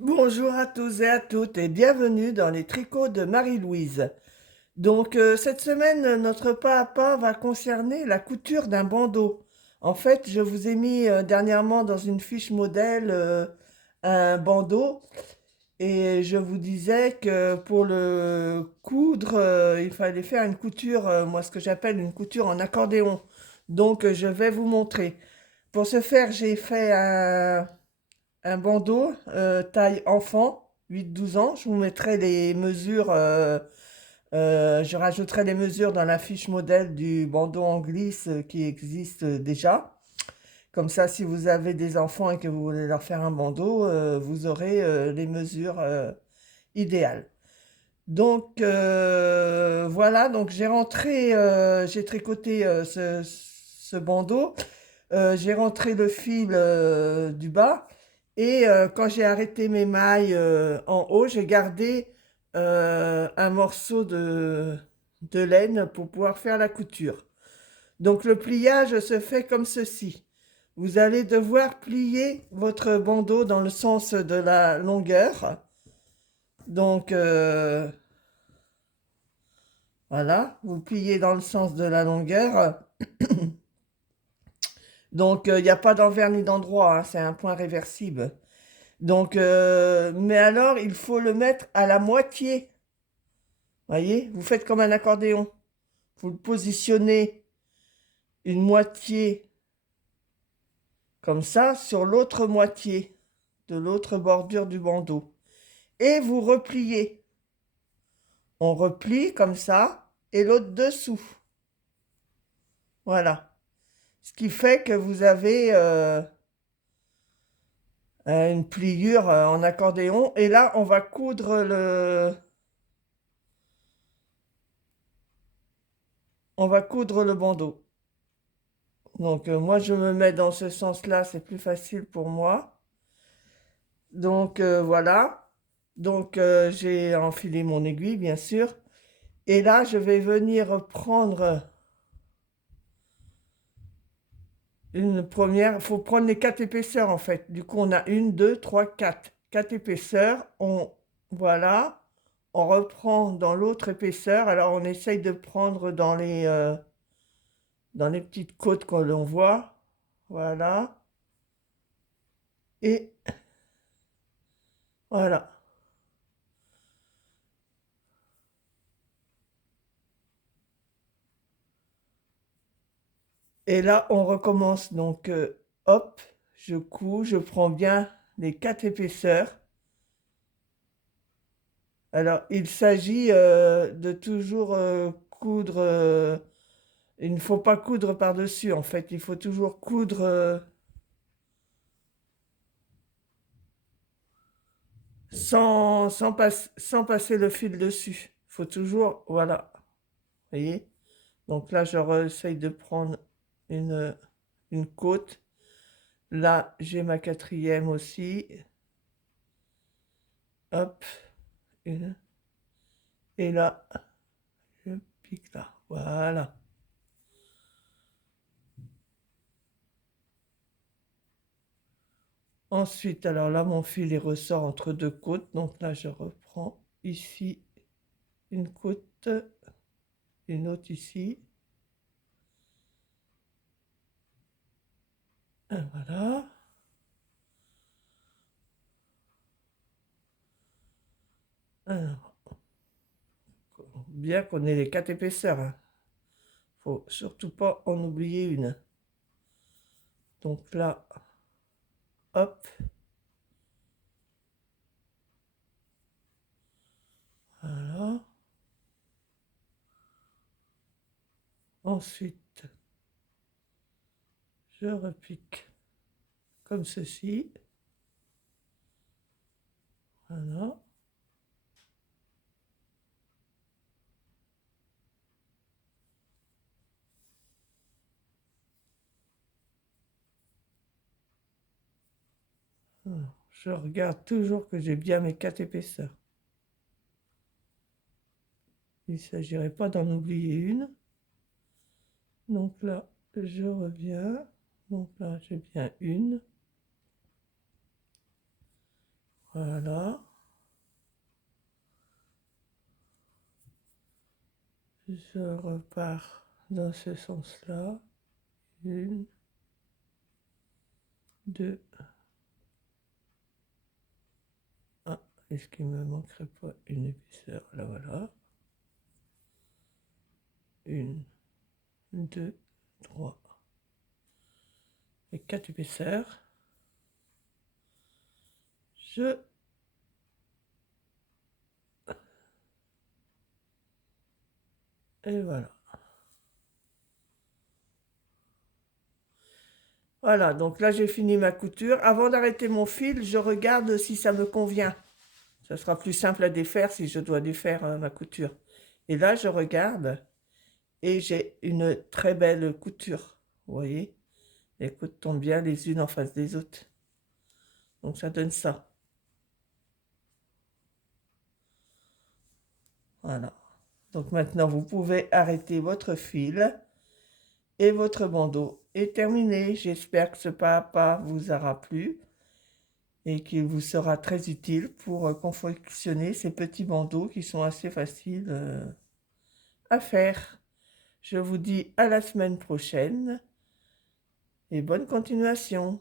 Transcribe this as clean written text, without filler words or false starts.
Bonjour à tous et à toutes et bienvenue dans les tricots de Marie-Louise. Cette semaine, notre pas à pas va concerner la couture d'un bandeau. En fait, je vous ai mis dernièrement dans une fiche modèle un bandeau et je vous disais que pour le coudre, il fallait faire une couture, moi ce que j'appelle une couture en accordéon. Je vais vous montrer. Pour ce faire, j'ai fait un bandeau taille enfant, 8-12 ans. Je vous mettrai les mesures, je rajouterai les mesures dans la fiche modèle du bandeau en glisse qui existe déjà. Comme ça, si vous avez des enfants et que vous voulez leur faire un bandeau, vous aurez les mesures idéales. Voilà, donc j'ai tricoté ce bandeau. J'ai rentré le fil du bas et quand j'ai arrêté mes mailles en haut, j'ai gardé un morceau de laine pour pouvoir faire la couture. Donc le pliage se fait comme ceci. Vous allez devoir plier votre bandeau dans le sens de la longueur. Donc euh, voilà, vous pliez dans le sens de la longueur. Il n'y a pas d'envers ni d'endroit, hein, c'est un point réversible. Mais alors, il faut le mettre à la moitié. Voyez, vous faites comme un accordéon. Vous le positionnez une moitié comme ça sur l'autre moitié de l'autre bordure du bandeau. Et vous repliez. On replie comme ça et l'autre dessous. Voilà. Ce qui fait que vous avez une pliure en accordéon. Et là, on va coudre le bandeau. Moi, je me mets dans ce sens-là, c'est plus facile pour moi. Voilà. J'ai enfilé mon aiguille, bien sûr. Et là, je vais venir prendre une première. Il faut prendre les quatre épaisseurs, en fait. Du coup, on a une, deux, trois, quatre. Quatre épaisseurs. Voilà. On reprend dans l'autre épaisseur. Alors, on essaye de prendre dans les petites côtes que l'on voit. Voilà. Et voilà. Et là, on recommence. Hop, je couds, je prends bien les quatre épaisseurs. Alors, il s'agit de toujours coudre. Il ne faut pas coudre par-dessus, en fait. Il faut toujours coudre sans passer le fil dessus. Il faut toujours. Voilà. Vous voyez? Donc là, essaye de prendre une, une côte. Là, j'ai ma quatrième aussi. Hop, une. Et là, je pique là. Voilà. Ensuite, alors là, mon fil il ressort entre deux côtes. Donc là, je reprends ici une côte, une autre ici. Et voilà. Alors, bien qu'on ait les quatre épaisseurs, hein. Faut surtout pas en oublier une. Donc là, hop, voilà. Ensuite, je repique comme ceci. Voilà. Alors, je regarde toujours que j'ai bien mes quatre épaisseurs. Il ne s'agirait pas d'en oublier une. Donc là, je reviens. Donc là, j'ai bien une. Voilà. Je repars dans ce sens-là. 1, 2. Ah, est-ce qu'il me manquerait pas une épaisseur? Là, voilà. 1, 2, 3 et 4 épaisseurs. Et voilà. Voilà, donc là j'ai fini ma couture. Avant d'arrêter mon fil, je regarde si ça me convient. Ça sera plus simple à défaire si je dois défaire ma couture. Et là je regarde et j'ai une très belle couture. Vous voyez? Les côtes tombent bien les unes en face des autres. Donc ça donne ça. Voilà. Donc maintenant vous pouvez arrêter votre fil et votre bandeau est terminé. J'espère que ce pas à pas vous aura plu et qu'il vous sera très utile pour confectionner ces petits bandeaux qui sont assez faciles à faire. Je vous dis à la semaine prochaine et bonne continuation.